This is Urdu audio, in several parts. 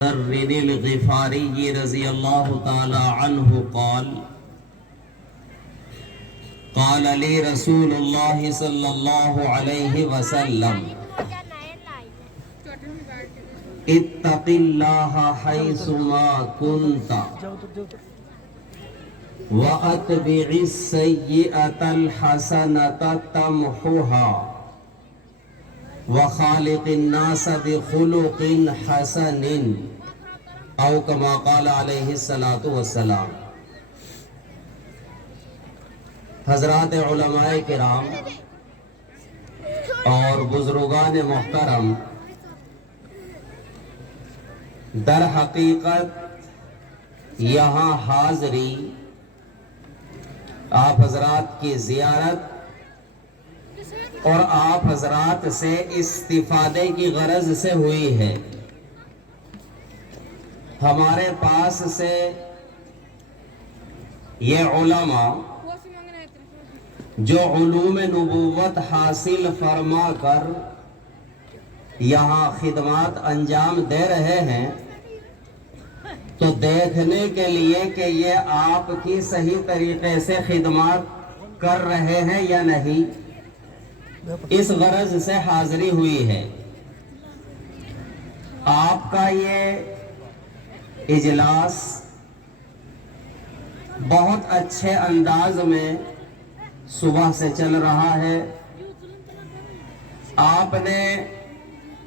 ذر الغفاری رضی اللہ تعالی عنہ قال قال لی رسول اللہ صلی اللہ علیہ وسلم اتق اللہ حیث ما کنت واتبع السیئۃ الحسنۃ تمحها وخالق الناس بخلق حسن او کما قال علیہ الصلاۃ والسلام۔ حضرات علماء کرام اور بزرگان محترم، در حقیقت یہاں حاضری آپ حضرات کی زیارت اور آپ حضرات سے استفادے کی غرض سے ہوئی ہے۔ ہمارے پاس سے یہ علماء جو علوم نبوت حاصل فرما کر یہاں خدمات انجام دے رہے ہیں، تو دیکھنے کے لیے کہ یہ آپ کی صحیح طریقے سے خدمات کر رہے ہیں یا نہیں، اس غرض سے حاضری ہوئی ہے۔ آپ کا یہ اجلاس بہت اچھے انداز میں صبح سے چل رہا ہے۔ آپ نے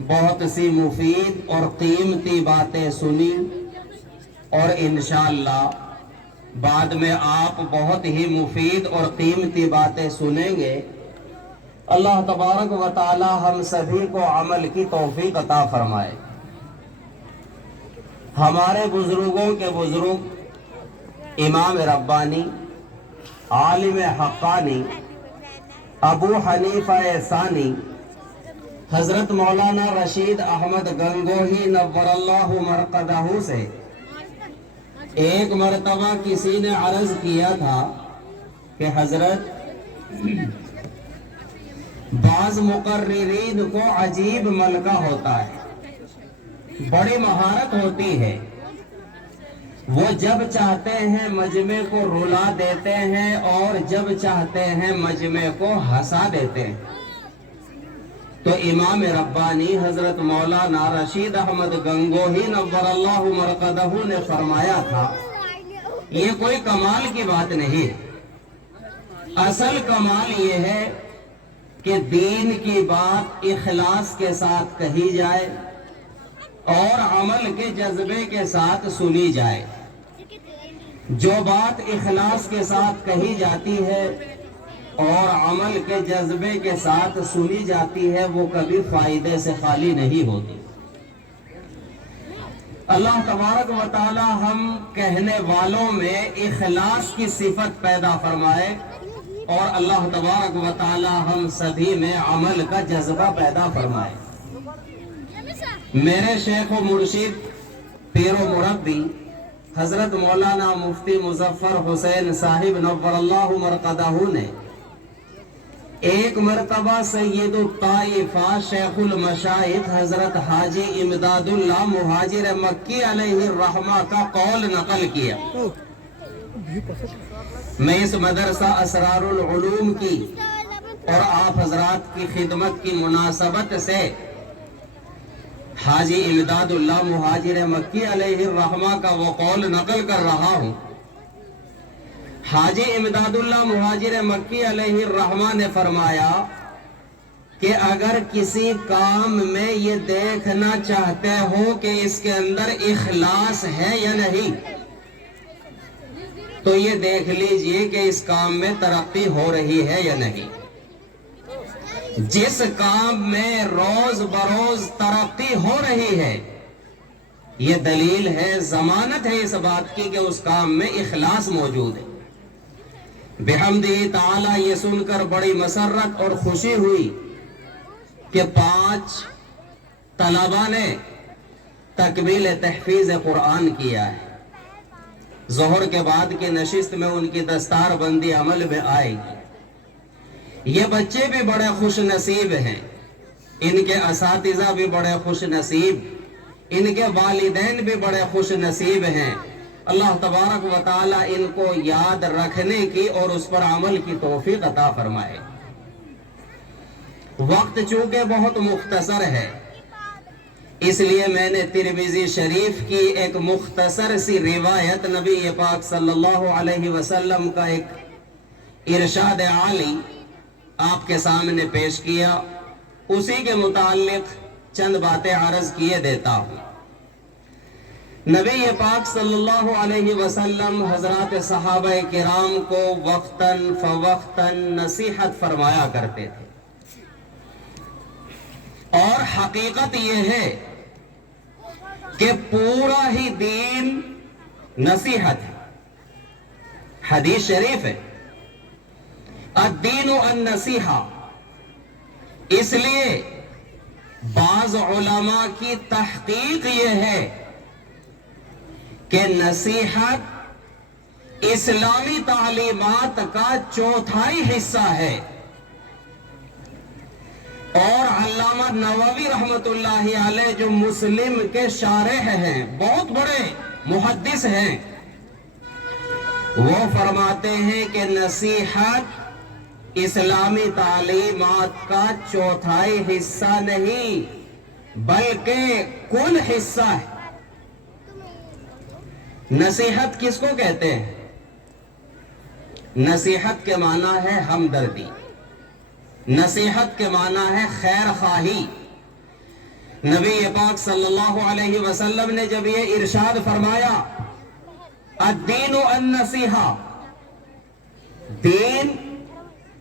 بہت سی مفید اور قیمتی باتیں سنی، اور انشاءاللہ بعد میں آپ بہت ہی مفید اور قیمتی باتیں سنیں گے۔ اللہ تبارک و تعالی ہم سبھی کو عمل کی توفیق عطا فرمائے۔ ہمارے بزرگوں کے بزرگ امام ربانی، عالم حقانی، ابو حنیفہ ثانی، حضرت مولانا رشید احمد گنگوہی نور اللہ مرقدہ سے ایک مرتبہ کسی نے عرض کیا تھا کہ حضرت، بعض مقررین کو عجیب ملکہ ہوتا ہے، بڑی مہارت ہوتی ہے، وہ جب چاہتے ہیں مجمع کو رلا دیتے ہیں اور جب چاہتے ہیں مجمع کو ہنسا دیتے ہیں۔ تو امام ربانی حضرت مولانا رشید احمد گنگوہی نور اللہ مرقدہ نے فرمایا تھا، یہ کوئی کمال کی بات نہیں، اصل کمال یہ ہے کہ دین کی بات اخلاص کے ساتھ کہی جائے اور عمل کے جذبے کے ساتھ سنی جائے۔ جو بات اخلاص کے ساتھ کہی جاتی ہے اور عمل کے جذبے کے ساتھ سنی جاتی ہے، وہ کبھی فائدے سے خالی نہیں ہوتی۔ اللہ تبارک و تعالی ہم کہنے والوں میں اخلاص کی صفت پیدا فرمائے، اور اللہ تبارک و تعالی ہم سبھی میں عمل کا جذبہ پیدا فرمائے۔ میرے شیخ و مرشد، پیر و مربی حضرت مولانا مفتی مظفر حسین صاحب نور اللہ مرقدہ نے ایک مرتبہ سید الطائفہ شیخ المشائخ حضرت حاجی امداد اللہ مہاجر مکی علیہ الرحمہ کا قول نقل کیا۔ میں اس مدرسہ اسرار العلوم کی اور آپ حضرات کی خدمت کی مناسبت سے حاجی امداد اللہ مہاجر مکی علیہ الرحمہ کا وہ قول نقل کر رہا ہوں۔ حاجی امداد اللہ مہاجر مکی علیہ الرحمہ نے فرمایا کہ اگر کسی کام میں یہ دیکھنا چاہتے ہو کہ اس کے اندر اخلاص ہے یا نہیں، تو یہ دیکھ لیجئے کہ اس کام میں ترقی ہو رہی ہے یا نہیں۔ جس کام میں روز بروز ترقی ہو رہی ہے، یہ دلیل ہے، ضمانت ہے اس بات کی کہ اس کام میں اخلاص موجود ہے۔ بحمدہ تعالی یہ سن کر بڑی مسرت اور خوشی ہوئی کہ 5 طلبہ نے تکمیل تحفیظ قرآن کیا ہے۔ ظہر کے بعد کی نشست میں ان کی دستار بندی عمل میں آئے گی۔ یہ بچے بھی بڑے خوش نصیب ہیں، ان کے اساتذہ بھی بڑے خوش نصیب ان کے والدین بھی بڑے خوش نصیب ہیں. اللہ تبارک و تعالیٰ ان کو یاد رکھنے کی اور اس پر عمل کی توفیق عطا فرمائے. وقت چونکہ بہت مختصر ہے اس لیے میں نے ترمذی شریف کی ایک مختصر سی روایت نبی پاک صلی اللہ علیہ وسلم کا ایک ارشاد عالی آپ کے سامنے پیش کیا. اسی کے متعلق چند باتیں عرض کیے دیتا ہوں. نبی پاک صلی اللہ علیہ وسلم حضرات صحابہ کرام کو وقتاً فوقتاً نصیحت فرمایا کرتے تھے. اور حقیقت یہ ہے کہ پورا ہی دین نصیحت ہے. حدیث شریف ہے الدین النصیحہ. اس لیے بعض علماء کی تحقیق یہ ہے کہ نصیحت اسلامی تعلیمات کا چوتھائی حصہ ہے. اور علامہ نووی رحمت اللہ علیہ جو مسلم کے شارح ہیں، بہت بڑے محدث ہیں، وہ فرماتے ہیں کہ نصیحت اسلامی تعلیمات کا چوتھائی حصہ نہیں بلکہ کل حصہ ہے. نصیحت کس کو کہتے ہیں؟ نصیحت کے معنی ہے ہمدردی، نصیحت کے معنی ہے خیر خواہی. نبی پاک صلی اللہ علیہ وسلم نے جب یہ ارشاد فرمایا الدین النصیحہ، دین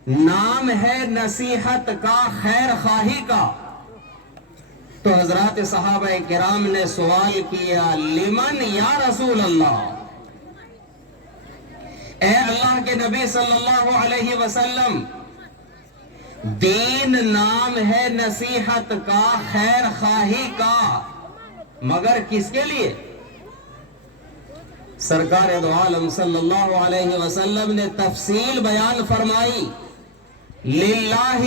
نام ہے نصیحت کا، خیر خواہی کا، تو حضرات صحابہ کرام نے سوال کیا لمن یا رسول اللہ، اے اللہ کے نبی صلی اللہ علیہ وسلم، دین نام ہے نصیحت کا، خیر خواہی کا، مگر کس کے لیے؟ سرکار دو عالم صلی اللہ علیہ وسلم نے تفصیل بیان فرمائی للہ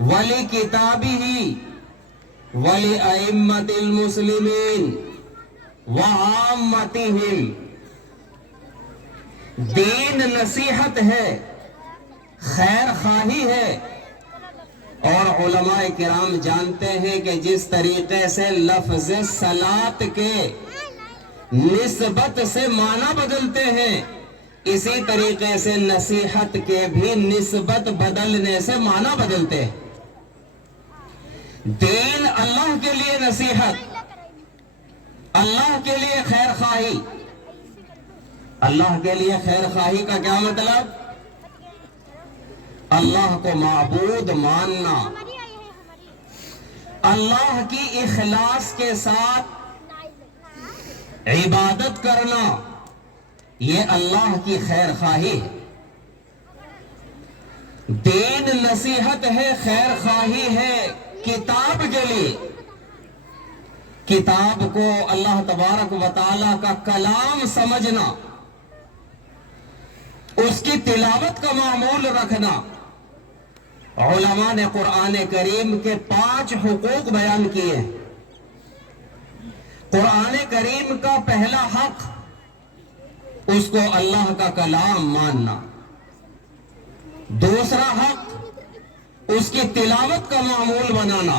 ولی کتابہ ولی ائمۃ المسلمین وعامتہم. دین نصیحت ہے، خیر خواہی ہے. اور علماء کرام جانتے ہیں کہ جس طریقے سے لفظ صلاۃ کے نسبت سے معنی بدلتے ہیں، اسی طریقے سے نصیحت کے بھی نسبت بدلنے سے معنی بدلتے ہیں. دین اللہ کے لیے نصیحت، اللہ کے لیے خیر خواہی. اللہ کے لیے خیر خواہی کا کیا مطلب؟ اللہ کو معبود ماننا، اللہ کی اخلاص کے ساتھ عبادت کرنا، یہ اللہ کی خیر خواہی ہے. دین نصیحت ہے، خیر خواہی ہے کتاب کے لیے. کتاب کو اللہ تبارک و تعالیٰ کا کلام سمجھنا، اس کی تلاوت کا معمول رکھنا. علماء نے قرآن کریم کے 5 حقوق بیان کیے ہیں. قرآن کریم کا پہلا حق اس کو اللہ کا کلام ماننا. دوسرا حق اس کی تلاوت کا معمول بنانا.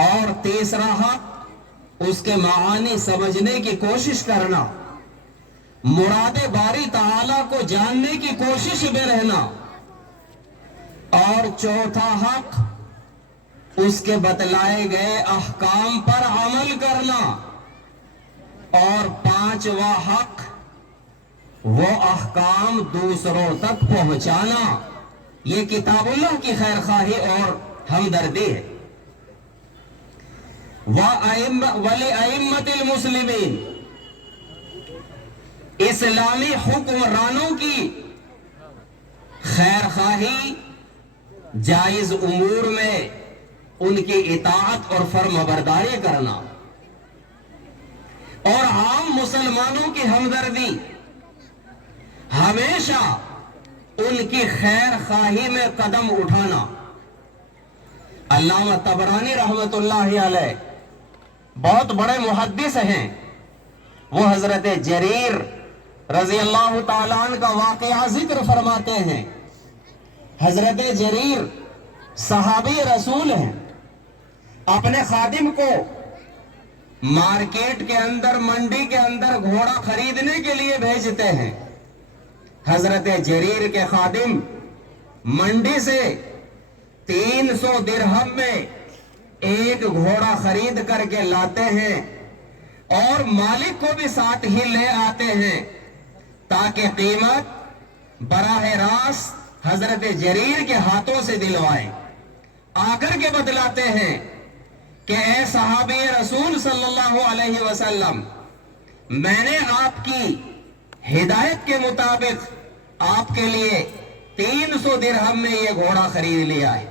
اور تیسرا حق اس کے معانی سمجھنے کی کوشش کرنا، مراد باری تعالیٰ کو جاننے کی کوشش میں رہنا. اور چوتھا حق اس کے بتلائے گئے احکام پر عمل کرنا. اور 5واں حق وہ احکام دوسروں تک پہنچانا. یہ کتاب اللہ کی خیر خواہی اور ہمدردی ہے. ولی ائمۃ المسلمین، اسلامی حکمرانوں کی خیر خواہی، جائز امور میں ان کی اطاعت اور فرمانبرداری کرنا. اور عام مسلمانوں کی ہمدردی، ہمیشہ ان کی خیر خواہی میں قدم اٹھانا. علامہ طبرانی رحمت اللہ علیہ بہت بڑے محدث ہیں، وہ حضرت جریر رضی اللہ تعالیٰ عنہ کا واقعہ ذکر فرماتے ہیں۔ حضرت جریر صحابی رسول ہیں، اپنے خادم کو مارکیٹ کے اندر، منڈی کے اندر گھوڑا خریدنے کے لیے بھیجتے ہیں۔ حضرت جریر کے خادم منڈی سے 300 درہم میں ایک گھوڑا خرید کر کے لاتے ہیں اور مالک کو بھی ساتھ ہی لے آتے ہیں تاکہ قیمت براہ راست حضرت جریر کے ہاتھوں سے دلوائیں۔ آ کر کے بتلاتے ہیں کہ اے صحابی رسول صلی اللہ علیہ وسلم، میں نے آپ کی ہدایت کے مطابق آپ کے لیے 300 درہم میں یہ گھوڑا خرید لیا ہے،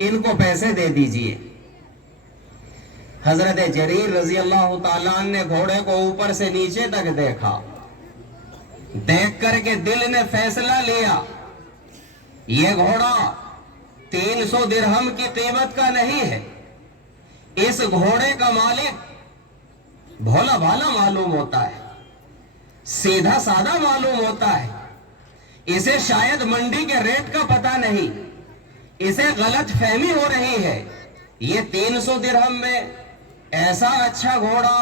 ان کو پیسے دے دیجئے۔ حضرت جریر رضی اللہ تعالیٰ عنہ نے گھوڑے کو اوپر سے نیچے تک دیکھا، دیکھ کر کے دل نے فیصلہ لیا یہ گھوڑا 300 درہم کی قیمت کا نہیں ہے۔ اس گھوڑے کا مالک بھولا بھالا معلوم ہوتا ہے، سیدھا سادہ معلوم ہوتا ہے، اسے شاید منڈی کے ریٹ کا پتہ نہیں، اسے غلط فہمی ہو رہی ہے، یہ 300 درہم میں ایسا اچھا گھوڑا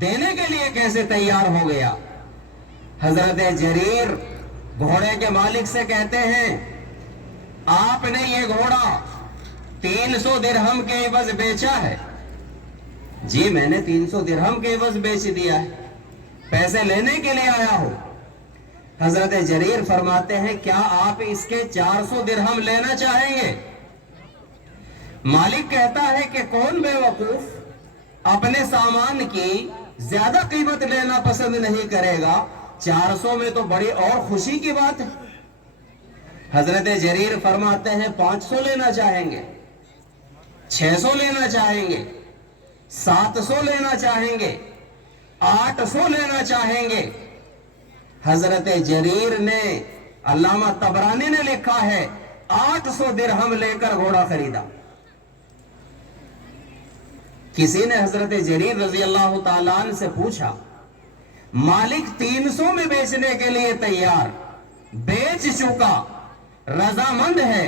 دینے کے لیے کیسے تیار ہو گیا؟ حضرت جریر گھوڑے کے مالک سے کہتے ہیں، آپ نے یہ گھوڑا 300 درہم کے عوض بیچا ہے؟ جی میں نے 300 درہم کے عوض بیچ دیا ہے، پیسے لینے کے لیے آیا ہوں۔ حضرت جریر فرماتے ہیں، کیا آپ اس کے 400 درہم لینا چاہیں گے؟ مالک کہتا ہے کہ کون بے وقوف اپنے سامان کی زیادہ قیمت لینا پسند نہیں کرے گا، 400 میں تو بڑی اور خوشی کی بات ہے۔ حضرت جریر فرماتے ہیں 500 لینا چاہیں گے، 600 لینا چاہیں گے، 700 لینا چاہیں گے، 800 لینا چاہیں گے؟ حضرت جریر نے، علامہ طبرانی نے لکھا ہے، 800 درہم لے کر گھوڑا خریدا۔ کسی نے حضرت جریر رضی اللہ تعالیٰ عنہ سے پوچھا، مالک 300 میں بیچنے کے لیے تیار، بیچ چکا، رضامند ہے،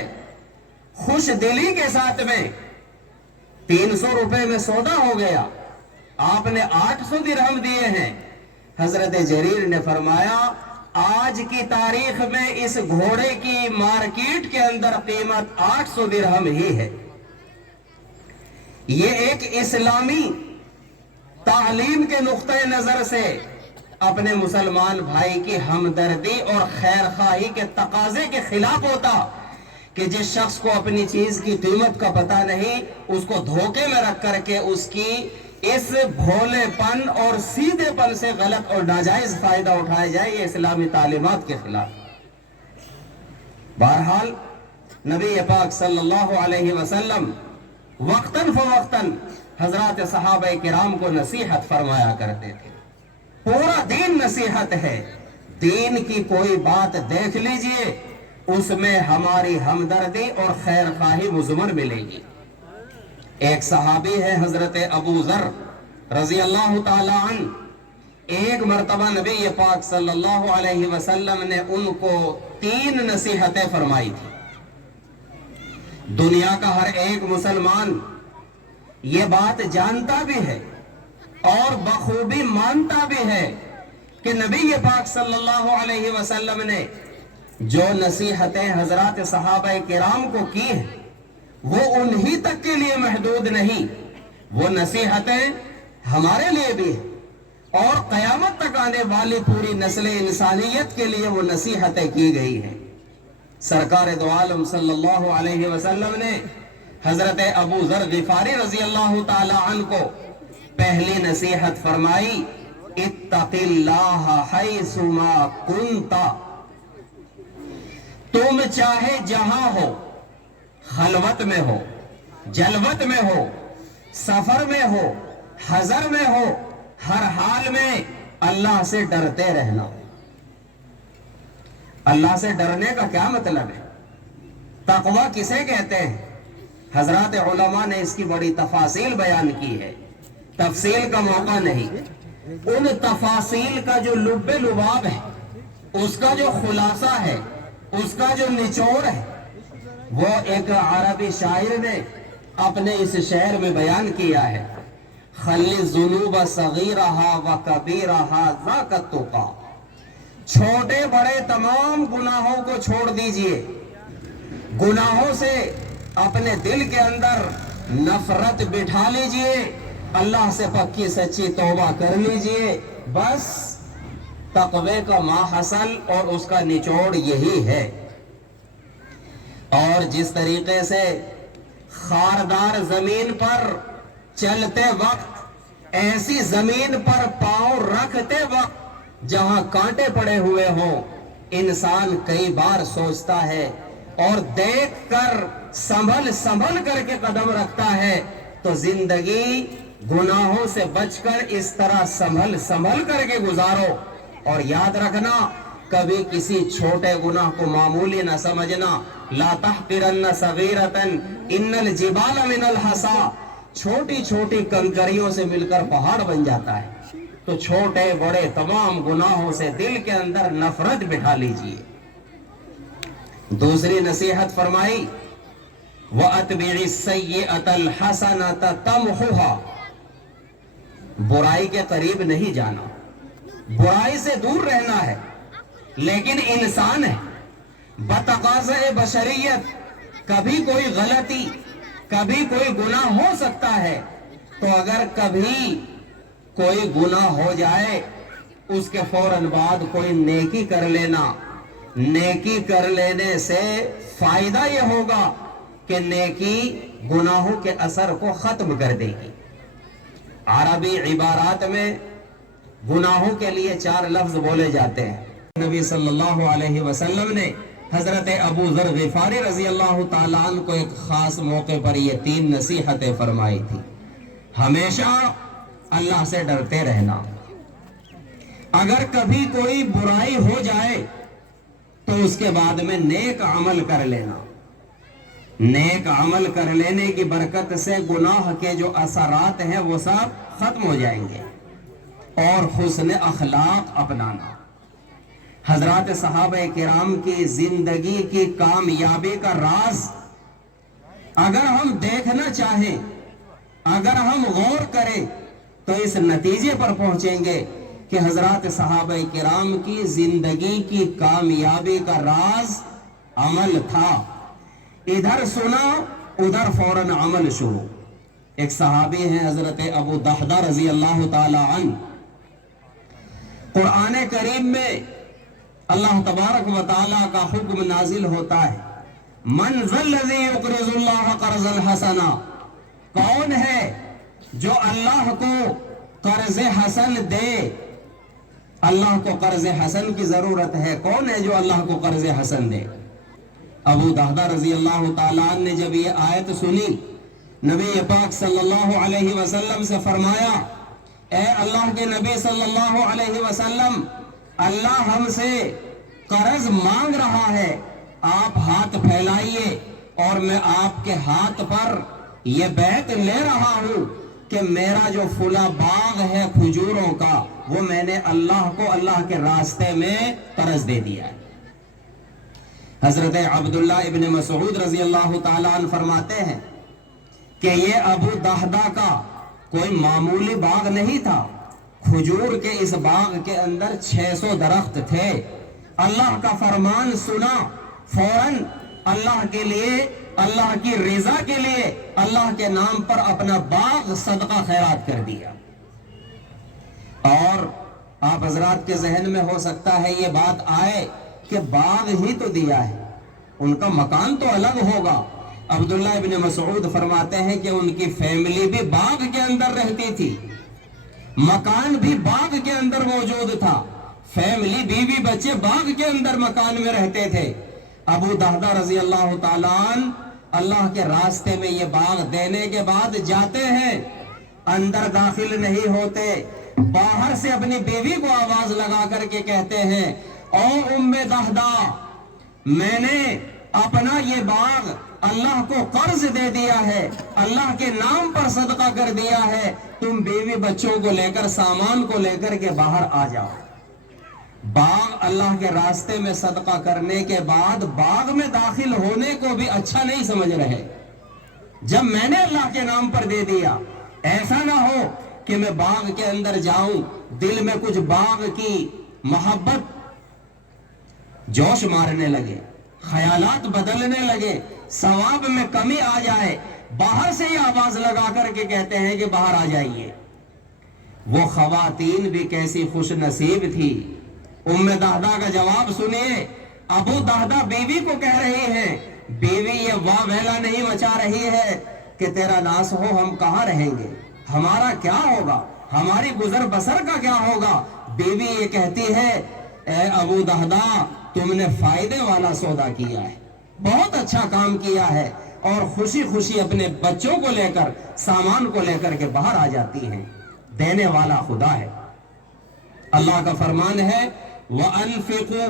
خوش دلی کے ساتھ میں 300 روپے میں سودا ہو گیا، آپ نے 800 درہم دیے ہیں۔ حضرت جریر نے فرمایا، آج کی تاریخ میں اس گھوڑے کی مارکیٹ کے اندر قیمت 800 درہم ہی ہے۔ یہ ایک اسلامی تعلیم کے نقطۂ نظر سے اپنے مسلمان بھائی کی ہمدردی اور خیر خواہی کے تقاضے کے خلاف ہوتا کہ جس شخص کو اپنی چیز کی قیمت کا پتہ نہیں، اس کو دھوکے میں رکھ کر کے اس کی اس بھولے پن اور سیدھے پن سے غلط اور ناجائز فائدہ اٹھایا جائے، یہ اسلامی تعلیمات کے خلاف۔ بہرحال نبی پاک صلی اللہ علیہ وسلم وقتاً فوقتاً حضرات صحابہ کرام کو نصیحت فرمایا کرتے تھے۔ پورا دین نصیحت ہے، دین کی کوئی بات دیکھ لیجئے، اس میں ہماری ہمدردی اور خیر خواہی مضمر ملے گی۔ ایک صحابی ہے حضرت ابو ذر رضی اللہ تعالی عنہ، ایک مرتبہ نبی پاک صلی اللہ علیہ وسلم نے ان کو 3 نصیحتیں فرمائی تھی۔ دنیا کا ہر ایک مسلمان یہ بات جانتا بھی ہے اور بخوبی مانتا بھی ہے کہ نبی پاک صلی اللہ علیہ وسلم نے جو نصیحتیں حضرات صحابہ کرام کو کی ہیں وہ انہی تک کے لیے محدود نہیں، وہ نصیحتیں ہمارے لیے بھی ہیں اور قیامت تک آنے والی پوری نسل انسانیت کے لیے وہ نصیحتیں کی گئی ہیں۔ سرکار دو عالم صلی اللہ علیہ وسلم نے حضرت ابو ذر غفاری رضی اللہ تعالی عنہ کو پہلی نصیحت فرمائی، اتق اللہ حیث ما کنت، تم چاہے جہاں ہو، خلوت میں ہو، جلوت میں ہو، سفر میں ہو، حضر میں ہو، ہر حال میں اللہ سے ڈرتے رہنا۔ اللہ سے ڈرنے کا کیا مطلب ہے؟ تقوی کسے کہتے ہیں؟ حضرات علماء نے اس کی بڑی تفاصیل بیان کی ہے۔ تفصیل کا موقع نہیں، ان تفاصیل کا جو لب لباب ہے، اس کا جو خلاصہ ہے، اس کا جو نچوڑ ہے، وہ ایک عربی شاعر نے اپنے اس شعر میں بیان کیا ہے۔ خلی الذنوب صغیرہا و کبیرہا ذاک التقی، چھوٹے بڑے تمام گناہوں کو چھوڑ دیجئے، گناہوں سے اپنے دل کے اندر نفرت بٹھا لیجئے، اللہ سے پکی سچی توبہ کر لیجئے، بس تقوی کا ماحصل اور اس کا نچوڑ یہی ہے۔ اور جس طریقے سے خاردار زمین پر چلتے وقت، ایسی زمین پر پاؤں رکھتے وقت جہاں کانٹے پڑے ہوئے ہوں، انسان کئی بار سوچتا ہے اور دیکھ کر سنبھل کر کے قدم رکھتا ہے، تو زندگی گناہوں سے بچ کر اس طرح سنبھل کر کے گزارو۔ اور یاد رکھنا، کبھی کسی چھوٹے گناہ کو معمولی نہ سمجھنا۔ لا تحقرن صغیرۃ ان الجبال من الحصى، چھوٹی چھوٹی کنکریوں سے مل کر پہاڑ بن جاتا ہے۔ تو چھوٹے بڑے تمام گناہوں سے دل کے اندر نفرت بٹھا لیجئے۔ دوسری نصیحت فرمائی، وَأَتْبِعِ السَّيِّئَةَ الْحَسَنَةَ تَمْحُهَا، برائی کے قریب نہیں جانا، برائی سے دور رہنا ہے، لیکن انسان ہے، بتقاضۂ بشریت کبھی کوئی غلطی، کبھی کوئی گناہ ہو سکتا ہے۔ تو اگر کبھی کوئی گناہ ہو جائے، اس کے فوراً بعد کوئی نیکی کر لینا، نیکی کر لینے سے فائدہ یہ ہوگا کہ نیکی گناہوں کے اثر کو ختم کر دے گی۔ عربی عبارات میں گناہوں کے لیے 4 لفظ بولے جاتے ہیں۔ نبی صلی اللہ علیہ وسلم نے حضرت ابو ذر غفاری رضی اللہ تعالیٰ عنہ کو ایک خاص موقع پر یہ 3 نصیحتیں فرمائی تھی۔ ہمیشہ اللہ سے ڈرتے رہنا، اگر کبھی کوئی برائی ہو جائے تو اس کے بعد میں نیک عمل کر لینا، نیک عمل کر لینے کی برکت سے گناہ کے جو اثرات ہیں وہ سب ختم ہو جائیں گے، اور حسن اخلاق اپنانا۔ حضرات صحابہ کرام کی زندگی کی کامیابی کا راز اگر ہم دیکھنا چاہیں، اگر ہم غور کریں، تو اس نتیجے پر پہنچیں گے کہ حضرات صحابہ کرام کی زندگی کی کامیابی کا راز عمل تھا۔ ادھر سنا، ادھر فوراً عمل شروع۔ ایک صحابی ہیں حضرت ابو دحدہ رضی اللہ تعالی عنہ، قرآن کریم میں اللہ تبارک و تعالیٰ کا حکم نازل ہوتا ہے، من ذا الذی یقرض اللہ قرضا حسنا، کون ہے جو اللہ کو قرض حسن دے؟ اللہ کو قرض حسن کی ضرورت ہے، کون ہے جو اللہ کو قرض حسن دے؟ ابو دحدہ رضی اللہ تعالیٰ عنہ نے جب یہ آیت سنی، نبی پاک صلی اللہ علیہ وسلم سے فرمایا، اے اللہ کے نبی صلی اللہ علیہ وسلم، اللہ ہم سے قرض مانگ رہا ہے، آپ ہاتھ پھیلائیے اور میں آپ کے ہاتھ پر یہ بیعت لے رہا ہوں کہ میرا جو فلاں باغ ہے کھجوروں کا، وہ میں نے اللہ کو اللہ کے راستے میں قرض دے دیا ہے۔ حضرت عبداللہ ابن مسعود رضی اللہ تعالیٰ عنہ فرماتے ہیں کہ یہ ابو دحدہ کا کوئی معمولی باغ نہیں تھا، کھجور کے اس باغ کے اندر 600 درخت تھے۔ اللہ کا فرمان سنا، فوراً اللہ کے لیے، اللہ کی رضا کے لیے اللہ کے نام پر اپنا باغ صدقہ خیرات کر دیا۔ اور آپ حضرات کے ذہن میں ہو سکتا ہے یہ بات آئے کہ باغ ہی تو دیا ہے، ان کا مکان تو الگ ہوگا۔ عبداللہ ابن مسعود فرماتے ہیں کہ ان کی فیملی بھی باغ کے اندر رہتی تھی، مکان بھی باغ کے اندر موجود تھا، فیملی بیوی بچے باغ کے اندر مکان میں رہتے تھے۔ ابو دحدہ رضی اللہ تعالیٰ عنہ اللہ کے راستے میں یہ باغ دینے کے بعد جاتے ہیں، اندر داخل نہیں ہوتے، باہر سے اپنی بیوی کو آواز لگا کر کے کہتے ہیں، او ام دحدہ، میں نے اپنا یہ باغ اللہ کو قرض دے دیا ہے, اللہ کے نام پر صدقہ کر دیا ہے, تم بیوی بچوں کو لے کر, سامان کو لے کر کے باہر آ جاؤ. باغ اللہ کے راستے میں صدقہ کرنے کے بعد باغ میں داخل ہونے کو بھی اچھا نہیں سمجھ رہے. جب میں نے اللہ کے نام پر دے دیا, ایسا نہ ہو کہ میں باغ کے اندر جاؤں, دل میں کچھ باغ کی محبت جوش مارنے لگے, خیالات بدلنے لگے, ثواب میں کمی آ جائے, باہر سے ہی آواز لگا کر کے کہتے ہیں کہ باہر آ جائیے. وہ خواتین بھی کیسی خوش نصیب تھی. ام دہدہ کا جواب سنیے. ابو دہدہ بیوی کو کہہ رہی ہیں, بیوی یہ واہ ویلا نہیں مچا رہی ہے کہ تیرا ناس ہو, ہم کہاں رہیں گے, ہمارا کیا ہوگا, ہماری گزر بسر کا کیا ہوگا. بیوی یہ کہتی ہے, اے ابو دہدہ تم نے فائدے والا سودا کیا ہے, بہت اچھا کام کیا ہے, اور خوشی خوشی اپنے بچوں کو لے کر, سامان کو لے کر کے باہر آ جاتی ہیں. دینے والا خدا ہے. اللہ کا فرمان ہے وَأَنفِقُوا